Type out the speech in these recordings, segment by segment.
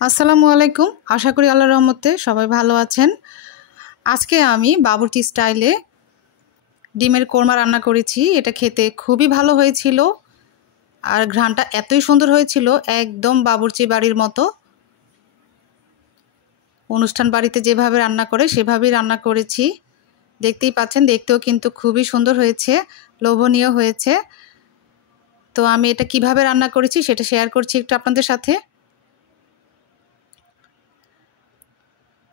আসসালামু আলাইকুম। আশা করি আল্লাহর রহমতে সবাই ভালো আছেন। আজকে আমি বাবুর্চি স্টাইলে ডিমের কোরমা রান্না করেছি। এটা খেতে খুবই ভালো হয়েছিল আর ঘ্রাণটা এতই সুন্দর হয়েছিল, একদম বাবুর্চি বাড়ির মতো। অনুষ্ঠান বাড়িতে যেভাবে রান্না করে সেভাবেই রান্না করেছি। দেখতেই পাচ্ছেন, দেখতেও কিন্তু খুবই সুন্দর হয়েছে, লোভনীয় হয়েছে। তো আমি এটা কিভাবে রান্না করেছি সেটা শেয়ার করছি একটু আপনাদের সাথে।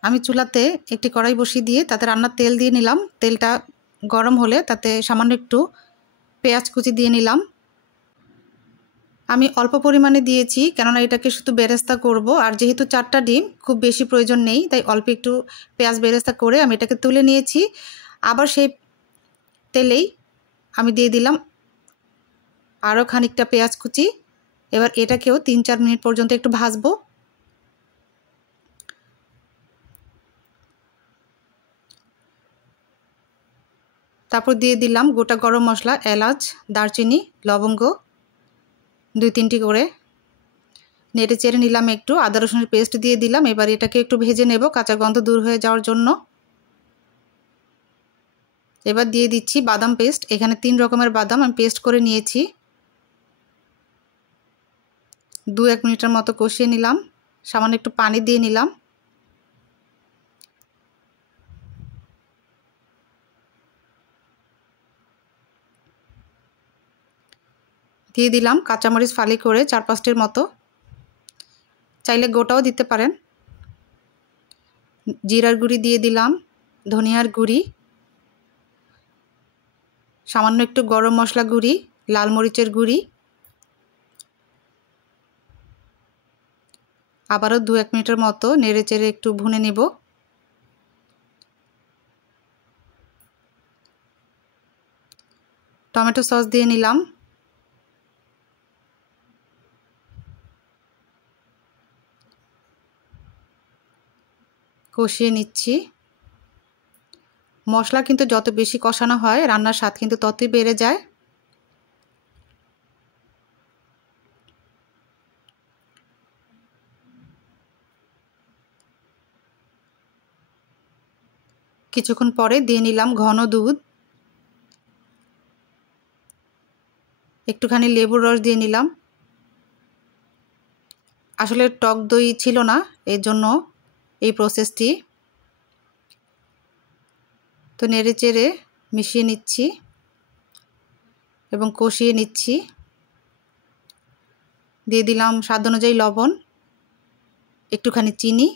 আমি চুলাতে একটি কড়াই বসিয়ে দিয়ে তাতে রান্নার তেল দিয়ে নিলাম। তেলটা গরম হলে তাতে সামান্য একটু পেঁয়াজ কুচি দিয়ে নিলাম। আমি অল্প পরিমাণে দিয়েছি, কেননা এটাকে শুধু বেরেস্তা করব, আর যেহেতু 4টা ডিম খুব বেশি প্রয়োজন নেই, তাই অল্প একটু পেঁয়াজ বেরেস্তা করে আমি এটাকে তুলে নিয়েছি। আবার সেই তেলেই আমি দিয়ে দিলাম আরও খানিকটা পেঁয়াজ কুচি। এবার এটাকেও 3-4 মিনিট পর্যন্ত একটু ভাজবো। তারপর দিয়ে দিলাম গোটা গরম মশলা, এলাচ, দারচিনি, লবঙ্গ 2-3টি করে। নেড়ে চেড়ে নিলাম, একটু আদা রসুনের পেস্ট দিয়ে দিলাম। এবার এটাকে একটু ভেজে নেব কাঁচা গন্ধ দূর হয়ে যাওয়ার জন্য। এবার দিয়ে দিচ্ছি বাদাম পেস্ট। এখানে 3 রকমের বাদাম আমি পেস্ট করে নিয়েছি। 2-1 মিনিটের মতো কষিয়ে নিলাম। সামান্য একটু পানি দিয়ে নিলাম। দিয়ে দিলাম কাঁচামরিচ ফালি করে 4-5টির মতো, চাইলে গোটাও দিতে পারেন। জিরার গুঁড়ি দিয়ে দিলাম, ধনিয়ার গুঁড়ি, সামান্য একটু গরম মশলা গুঁড়ি, লাল মরিচের গুঁড়ি। আবারও 2-1 মিনিটের মতো নেড়ে চেড়ে একটু ভুনে নেব। টমেটো সস দিয়ে নিলাম। কষিয়ে নিচ্ছি। মশলা কিন্তু যত বেশি কষানো হয় রান্নার স্বাদ কিন্তু ততই বেড়ে যায়। কিছুক্ষণ পরে দিয়ে নিলাম ঘন দুধ, একটুখানি লেবুর রস দিয়ে নিলাম। আসলে টক দই ছিল না, এর জন্য এই প্রসেসটি। তো নেড়ে চেড়ে মিশিয়ে নিচ্ছি এবং কষিয়ে নিচ্ছি। দিয়ে দিলাম স্বাদ অনুযায়ী লবণ, একটুখানি চিনি।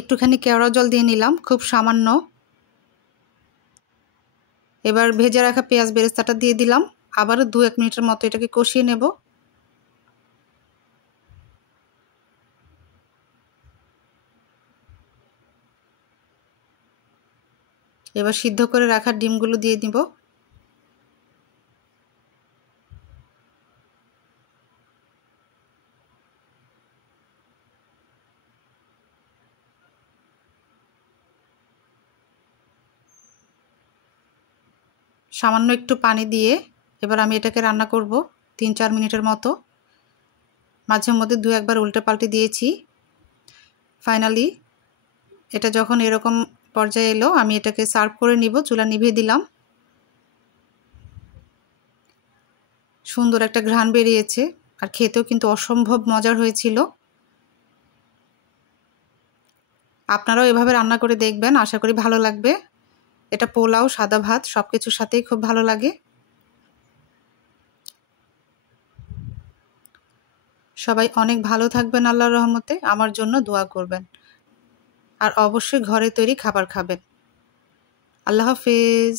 একটুখানি কেওড়া জল দিয়ে নিলাম, খুব সামান্য। এবার ভেজে রাখা পেঁয়াজ বেরেস্তাটা দিয়ে দিলাম। আবারও 2-1 মিনিটের মতো এটাকে কষিয়ে নেব। এবার সিদ্ধ করে রাখা ডিমগুলো দিয়ে দিব। সামান্য একটু পানি দিয়ে এবার আমি এটাকে রান্না করব 3-4 মিনিটের মতো। মাঝে মধ্যে 2-1 বার উল্টে পাল্টে দিয়েছি। ফাইনালি এটা যখন এরকম পর্যায়ে এলো, আমি এটাকে সার্ভ করে নিব। চুলা নিভিয়ে দিলাম। সুন্দর একটা ঘ্রাণ বেরিয়েছে আর খেতেও কিন্তু অসম্ভব মজার হয়েছিল। আপনারাও এভাবে রান্না করে দেখবেন, আশা করি ভালো লাগবে। এটা পোলাও, সাদা ভাত সব কিছুর সাথেই খুব ভালো লাগে। সবাই অনেক ভালো থাকবেন আল্লাহর রহমতে। আমার জন্য দোয়া করবেন আর অবশ্যই ঘরে তৈরি খাবার খাবেন। আল্লাহ হাফেজ।